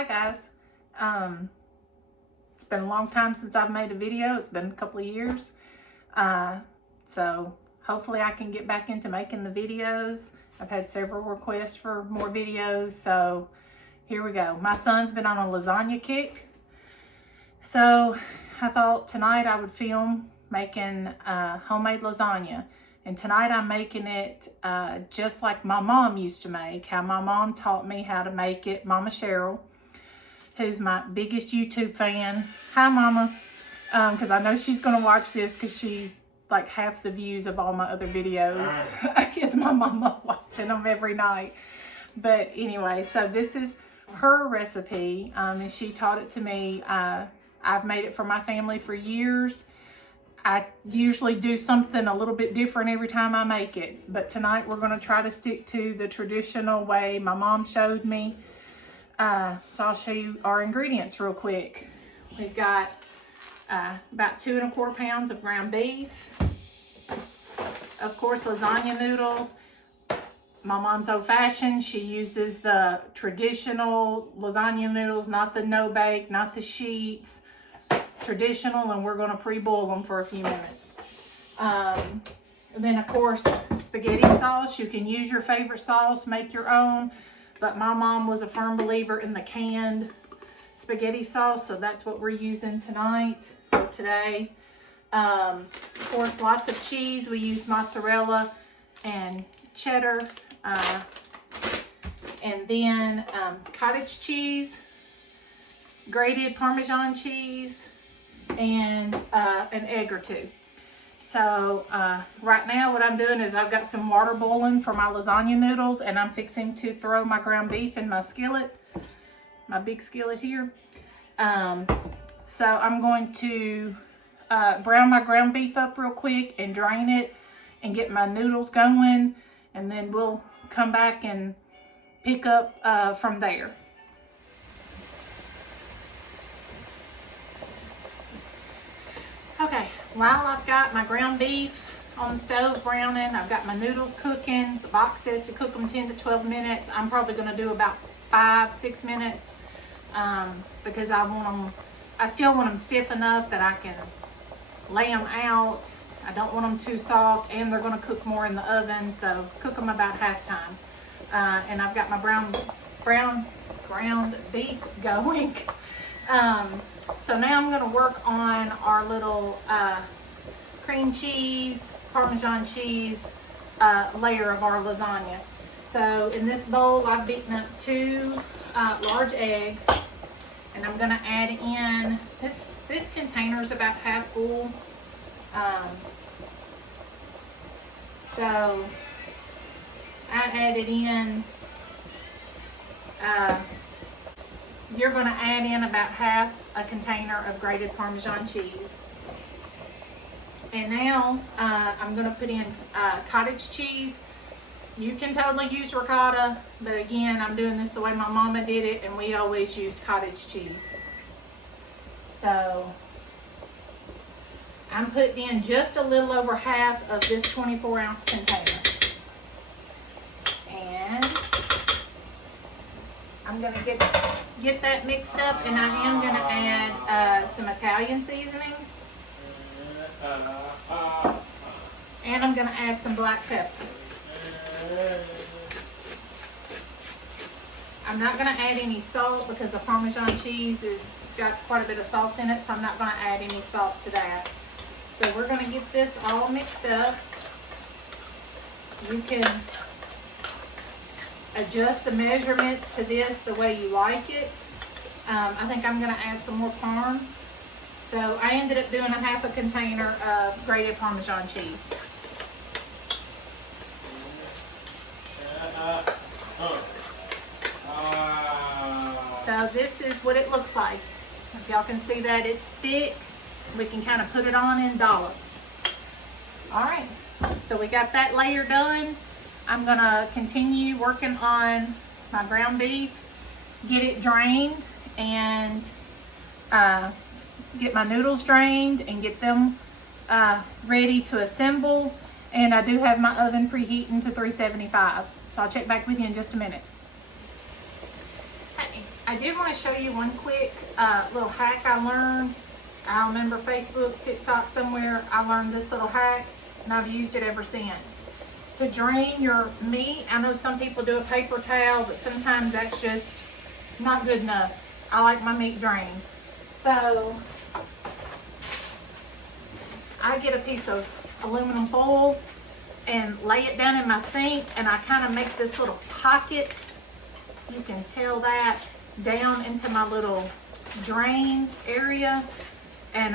Hi guys. It's been a long time since I've made a video. It's been a couple of years. So hopefully I can get back into making the videos. I've had several requests for more videos, so here we go. My son's been on a lasagna kick. So I thought tonight I would film making homemade lasagna. And tonight I'm making it just like my mom used to make, how my mom taught me how to make it, Mama Cheryl, who's my biggest YouTube fan. Hi, Mama, because I know she's going to watch this because she's like half the views of all my other videos. I guess my mama watching them every night. But anyway, so this is her recipe, and she taught it to me. I've made it for my family for years. I usually do something a little bit different every time I make it, but tonight we're going to try to stick to the traditional way my mom showed me. So I'll show you our ingredients real quick. We've got about 2 1/4 pounds of ground beef. Of course, lasagna noodles. My mom's old-fashioned. She uses the traditional lasagna noodles, not the no-bake, not the sheets. Traditional, and we're going to pre-boil them for a few minutes. And then of course spaghetti sauce. You can use your favorite sauce, make your own, but my mom was a firm believer in the canned spaghetti sauce, so that's what we're using tonight or today. Of course, lots of cheese. We use mozzarella and cheddar, and then cottage cheese, grated Parmesan cheese, and an egg or two. So right now what I'm doing is I've got some water boiling for my lasagna noodles, and I'm fixing to throw my ground beef in my skillet, my big skillet here. So I'm going to brown my ground beef up real quick and drain it and get my noodles going, and then we'll come back and pick up from there. Okay, while I've got my ground beef on the stove browning, I've got my noodles cooking. The box says to cook them 10 to 12 minutes. I'm probably going to do about 5-6 minutes because I still want them stiff enough that I can lay them out. I don't want them too soft, and they're going to cook more in the oven, so cook them about half time. And I've got my brown ground beef going. So now I'm going to work on our little cream cheese, Parmesan cheese layer of our lasagna. So in this bowl, I've beaten up 2 large eggs, and I'm going to add in, this container is about half full. So I added in, you're going to add in about half a container of grated Parmesan cheese. And now I'm going to put in cottage cheese. You can totally use ricotta, but again, I'm doing this the way my mama did it, and we always used cottage cheese. So I'm putting in just a little over half of this 24-ounce container. And I'm going to get that mixed up, and I am going to add some Italian seasoning. And I'm going to add some black pepper. I'm not going to add any salt because the Parmesan cheese has got quite a bit of salt in it, so I'm not going to add any salt to that. So we're going to get this all mixed up. You can adjust the measurements to this the way you like it. I think I'm going to add some more parm. So I ended up doing a half a container of grated Parmesan cheese. So this is what it looks like. If y'all can see that, it's thick. We can kind of put it on in dollops. All right, so we got that layer done. I'm gonna continue working on my ground beef, get it drained, and get my noodles drained and get them ready to assemble. And I do have my oven preheating to 375. So I'll check back with you in just a minute. I did want to show you one quick little hack I learned. I remember Facebook, TikTok, somewhere I learned this little hack, and I've used it ever since. To drain your meat, I know some people do a paper towel, but sometimes that's just not good enough. I like my meat drained. So I get a piece of aluminum foil and lay it down in my sink, and I kind of make this little pocket, you can tell that, down into my little drain area. And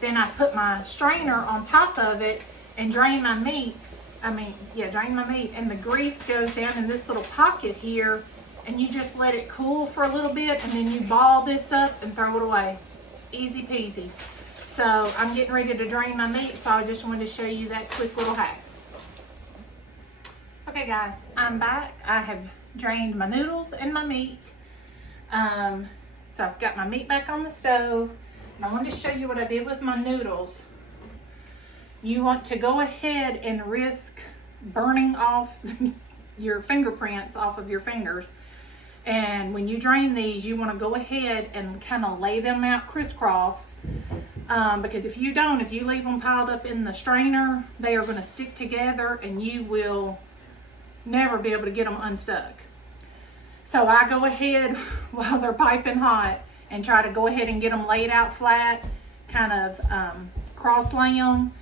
then I put my strainer on top of it and drain my meat. Drain my meat, and the grease goes down in this little pocket here, and you just let it cool for a little bit, and then you ball this up and throw it away. Easy peasy. So I'm getting ready to drain my meat, so I just wanted to show you that quick little hack. Okay guys, I'm back. I have drained my noodles and my meat. So I've got my meat back on the stove. And I wanted to show you what I did with my noodles. You want to go ahead and risk burning off your fingerprints off of your fingers. And when you drain these, you want to go ahead and kind of lay them out crisscross. Because if you don't, if you leave them piled up in the strainer, they are going to stick together and you will never be able to get them unstuck. So I go ahead while they're piping hot and try to go ahead and get them laid out flat, kind of cross lay them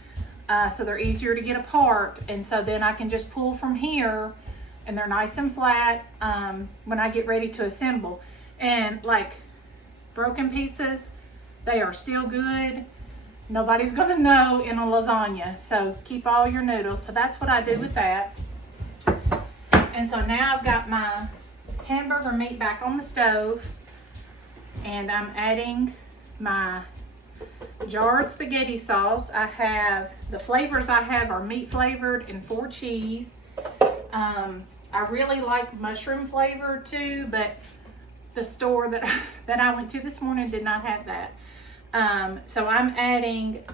so they're easier to get apart. And so then I can just pull from here and they're nice and flat when I get ready to assemble. And like broken pieces, they are still good. Nobody's gonna know in a lasagna. So keep all your noodles. So that's what I do with that. And so now I've got my hamburger meat back on the stove, and I'm adding my jarred spaghetti sauce. I have, the flavors I have are meat flavored and 4 cheese. I really like mushroom flavored too, but the store that I went to this morning did not have that. So I'm adding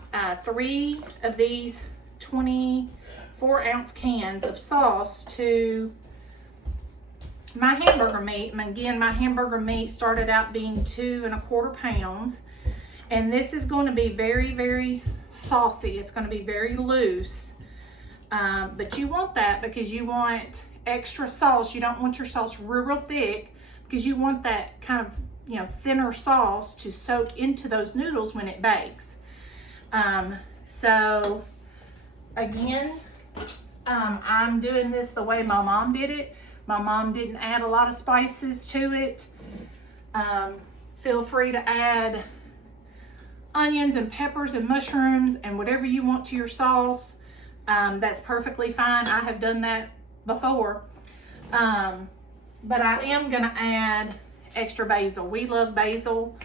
3 of these 24-ounce cans of sauce to my hamburger meat. And again, my hamburger meat started out being 2 1/4 pounds. And this is going to be very, very saucy. It's going to be very loose. But you want that because you want extra sauce. You don't want your sauce real thick because you want that kind of, thinner sauce to soak into those noodles when it bakes. So again, I'm doing this the way my mom did it. My mom didn't add a lot of spices to it. Feel free to add onions and peppers and mushrooms and whatever you want to your sauce. That's perfectly fine. I have done that before. But I am gonna add extra basil. We love basil.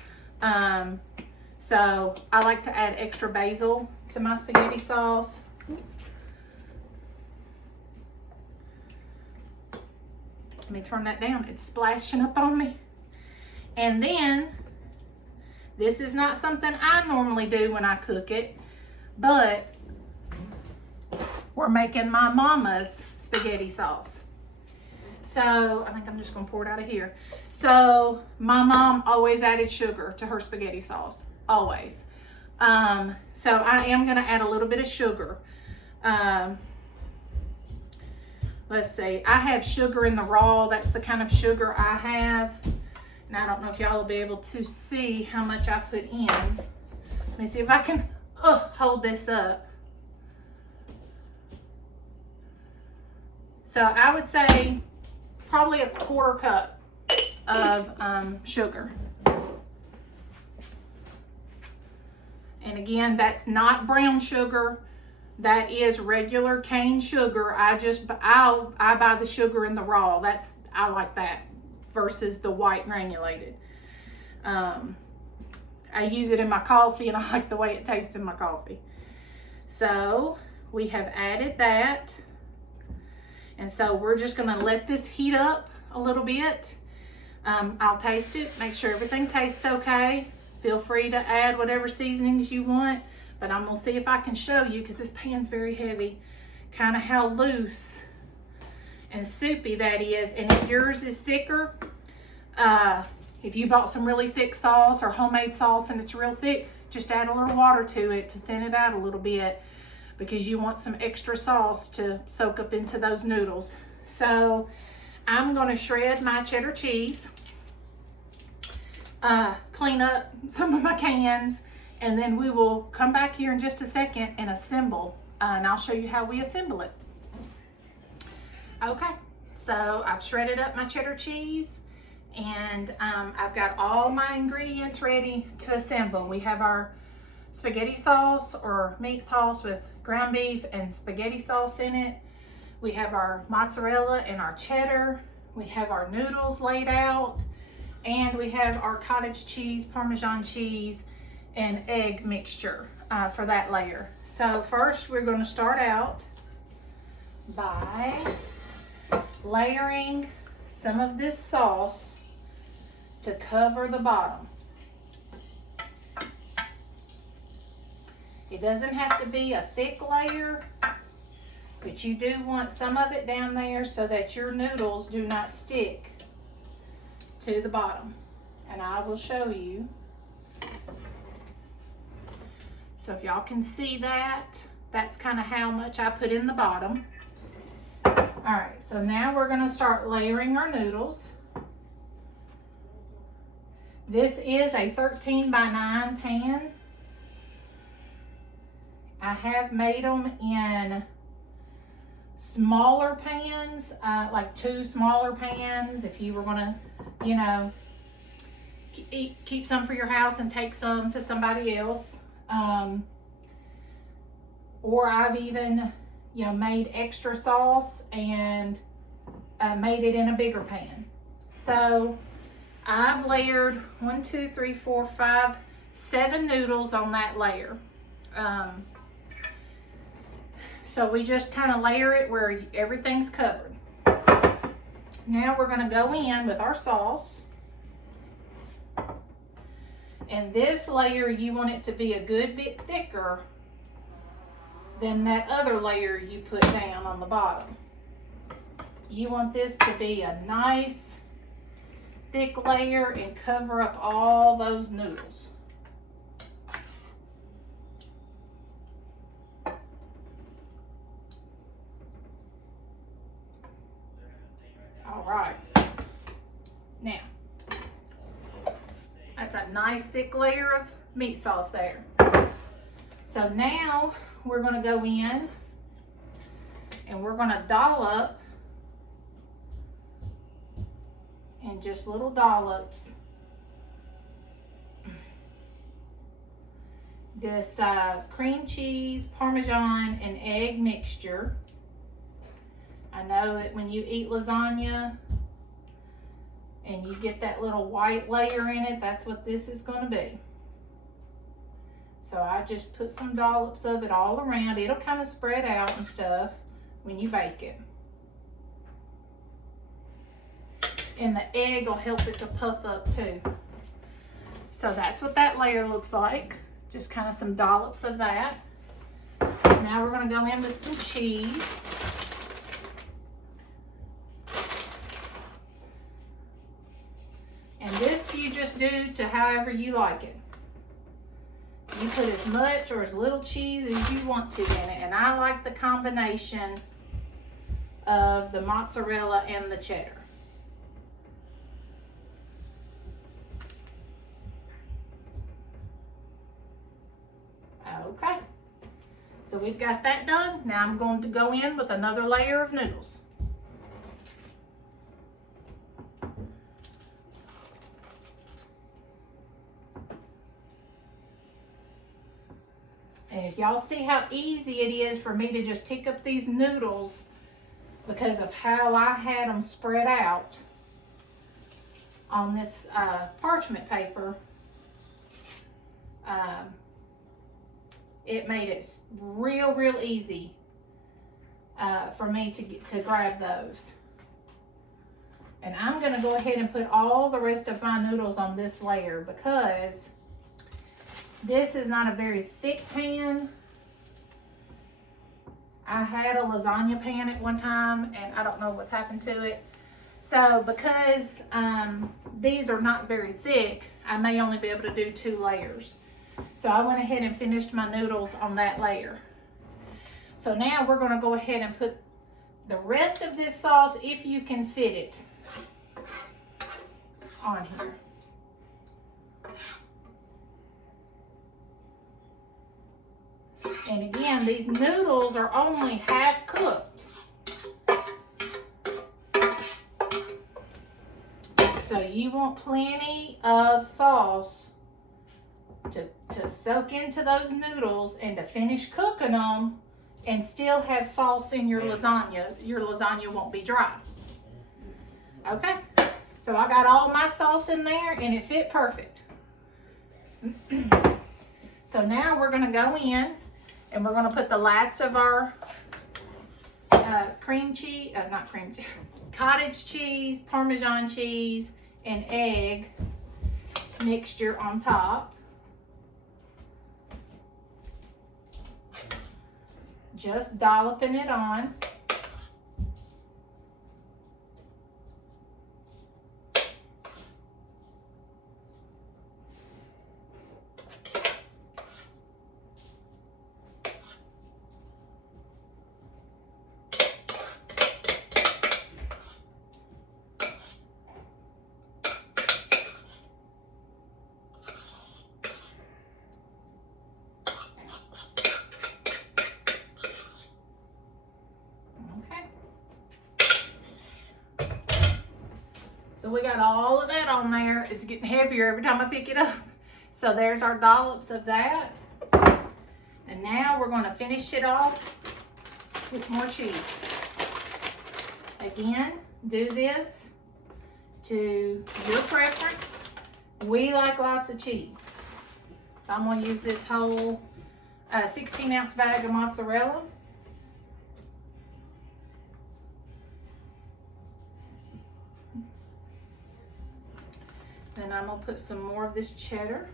So I like to add extra basil to my spaghetti sauce. Let me turn that down. It's splashing up on me. And then, this is not something I normally do when I cook it, but we're making my mama's spaghetti sauce. So, I think I'm just gonna pour it out of here. So, my mom always added sugar to her spaghetti sauce, always. So I am gonna add a little bit of sugar. Let's see, I have sugar in the raw. That's the kind of sugar I have. And I don't know if y'all will be able to see how much I put in. Let me see if I can hold this up. So I would say probably a 1/4 cup of sugar. And again, that's not brown sugar. That is regular cane sugar. I buy the sugar in the raw. I like that versus the white granulated. I use it in my coffee and I like the way it tastes in my coffee. So we have added that. And so we're just gonna let this heat up a little bit. I'll taste it, make sure everything tastes okay. Feel free to add whatever seasonings you want. But I'm gonna see if I can show you, because this pan's very heavy, kind of how loose and soupy that is. And if yours is thicker, If you bought some really thick sauce or homemade sauce and it's real thick, just add a little water to it to thin it out a little bit, because you want some extra sauce to soak up into those noodles. So I'm going to shred my cheddar cheese, clean up some of my cans, and then we will come back here in just a second and assemble, and I'll show you how we assemble it. Okay, so I've shredded up my cheddar cheese, and I've got all my ingredients ready to assemble. We have our spaghetti sauce or meat sauce with ground beef and spaghetti sauce in it. We have our mozzarella and our cheddar. We have our noodles laid out, and we have our cottage cheese, Parmesan cheese, and egg mixture for that layer. So first we're going to start out by layering some of this sauce to cover the bottom. It doesn't have to be a thick layer, but you do want some of it down there so that your noodles do not stick to the bottom. And I will show you. So if y'all can see that, that's kind of how much I put in the bottom. All right, so now we're gonna start layering our noodles. This is a 13 by 9 pan. I have made them in smaller pans, like 2 smaller pans. If you were gonna, you know, keep some for your house and take some to somebody else. Or I've even, you know, made extra sauce and made it in a bigger pan. So I've layered 1, 2, 3, 4, 5, 7 noodles on that layer. So we just kind of layer it where everything's covered. Now we're going to go in with our sauce. And this layer, you want it to be a good bit thicker than that other layer you put down on the bottom. You want this to be a nice thick layer and cover up all those noodles. All right. Now, that's a nice thick layer of meat sauce there. So now we're going to go in and we're going to dollop in just little dollops this cream cheese, Parmesan, and egg mixture. I know that when you eat lasagna and you get that little white layer in it, that's what this is going to be. So I just put some dollops of it all around. It'll kind of spread out and stuff when you bake it. And the egg will help it to puff up too. So that's what that layer looks like. Just kind of some dollops of that. Now we're going to go in with some cheese. And this you just do to however you like it. You put as much or as little cheese as you want to in it. And I like the combination of the mozzarella and the cheddar. Okay, so we've got that done. Now I'm going to go in with another layer of noodles. And if y'all see how easy it is for me to just pick up these noodles because of how I had them spread out on this parchment paper, it made it real easy for me to grab those. And I'm going to go ahead and put all the rest of my noodles on this layer because this is not a very thick pan. I had a lasagna pan at one time and I don't know what's happened to it. So because these are not very thick, I may only be able to do 2 layers. So I went ahead and finished my noodles on that layer. So now we're gonna go ahead and put the rest of this sauce, if you can fit it, on here. And again, these noodles are only half cooked. So you want plenty of sauce to soak into those noodles and to finish cooking them and still have sauce in your lasagna. Your lasagna won't be dry. Okay, so I got all my sauce in there and it fit perfect. So now we're gonna go in and we're gonna put the last of our cottage cheese, Parmesan cheese, and egg mixture on top. Just dolloping it on. So we got all of that on there. It's getting heavier every time I pick it up. So there's our dollops of that. And now we're going to finish it off with more cheese. Again, do this to your preference. We like lots of cheese. So I'm going to use this whole 16-ounce bag of mozzarella. Then I'm gonna put some more of this cheddar.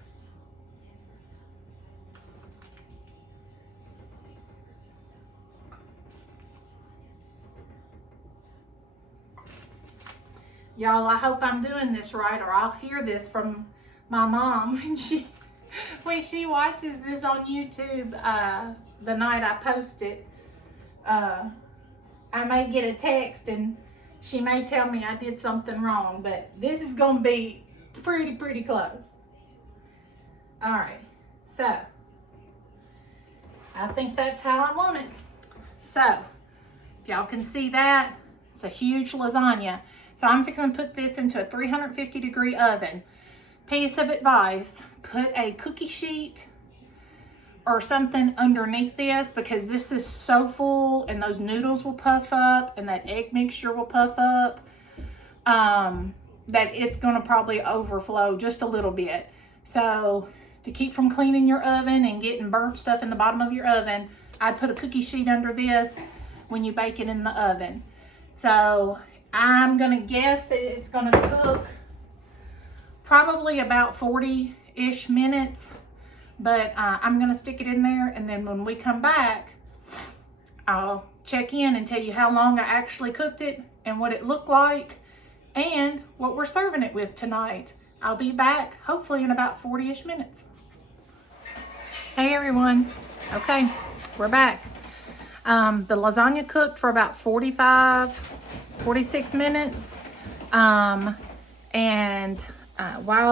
Y'all, I hope I'm doing this right, or I'll hear this from my mom when she watches this on YouTube the night I post it. I may get a text and she may tell me I did something wrong, but this is gonna be pretty close. All right, so I think that's how I want it. So if y'all can see that, it's a huge lasagna. So I'm fixing to put this into a 350-degree oven. Piece of advice, put a cookie sheet or something underneath this, because this is so full and those noodles will puff up and that egg mixture will puff up. That it's gonna probably overflow just a little bit. So to keep from cleaning your oven and getting burnt stuff in the bottom of your oven, I'd put a cookie sheet under this when you bake it in the oven. So I'm gonna guess that it's gonna cook probably about 40-ish minutes, but I'm gonna stick it in there, and then when we come back, I'll check in and tell you how long I actually cooked it and what it looked like and what we're serving it with tonight. I'll be back hopefully in about 40-ish minutes. Hey everyone. Okay, we're back. The lasagna cooked for about 46 minutes. While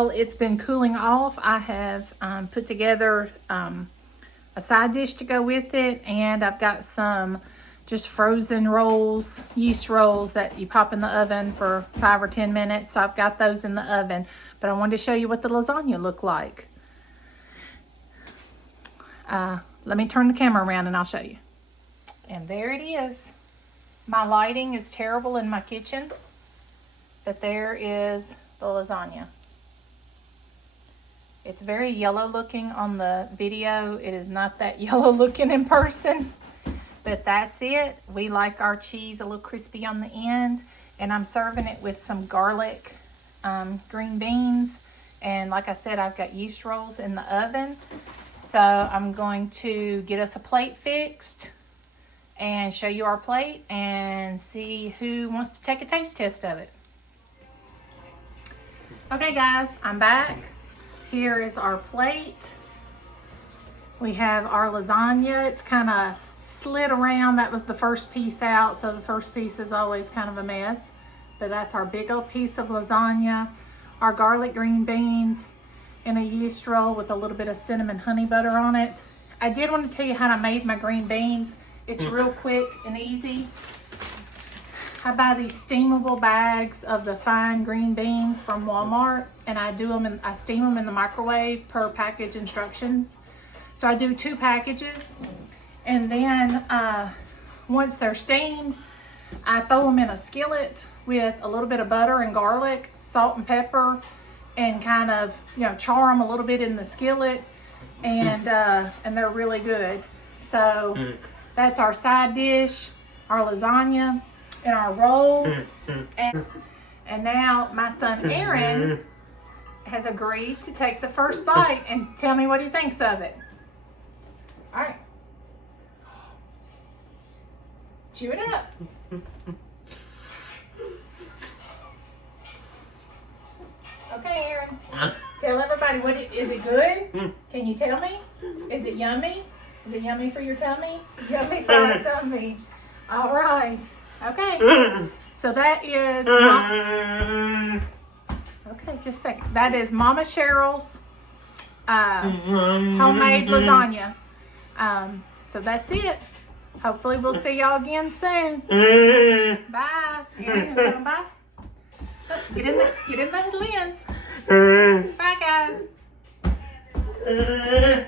it's been cooling off, I have put together a side dish to go with it, and I've got some just frozen rolls, yeast rolls that you pop in the oven for 5 or 10 minutes. So I've got those in the oven, but I wanted to show you what the lasagna looked like. Let me turn the camera around and I'll show you. And there it is. My lighting is terrible in my kitchen, but there is the lasagna. It's very yellow looking on the video. It is not that yellow looking in person. But that's it. We like our cheese a little crispy on the ends, and I'm serving it with some garlic green beans, and like I said, I've got yeast rolls in the oven. So I'm going to get us a plate fixed and show you our plate and see who wants to take a taste test of it. Okay guys, I'm back. Here is our plate. We have our lasagna. It's kind of slid around. That was the first piece out, so the first piece is always kind of a mess. But that's our big old piece of lasagna. Our garlic green beans in a yeast roll with a little bit of cinnamon honey butter on it. I did want to tell you how I made my green beans. It's real quick and easy. I buy these steamable bags of the fine green beans from Walmart, and I steam them in the microwave per package instructions. So I do 2 packages, and then once they're steamed, I throw them in a skillet with a little bit of butter and garlic, salt and pepper, and kind of, char them a little bit in the skillet, and they're really good. So that's our side dish, our lasagna, and our roll. And now my son Aaron has agreed to take the first bite and tell me what he thinks of it. All right. Chew it up. Okay, Aaron. Tell everybody is it good? Can you tell me? Is it yummy? Is it yummy for your tummy? Yummy for your tummy. All right. Okay. So that is okay, just a second. That is Mama Cheryl's homemade lasagna. So that's it. Hopefully we'll see y'all again soon. Bye. Aaron, tell them bye. Get in the lens. Bye guys.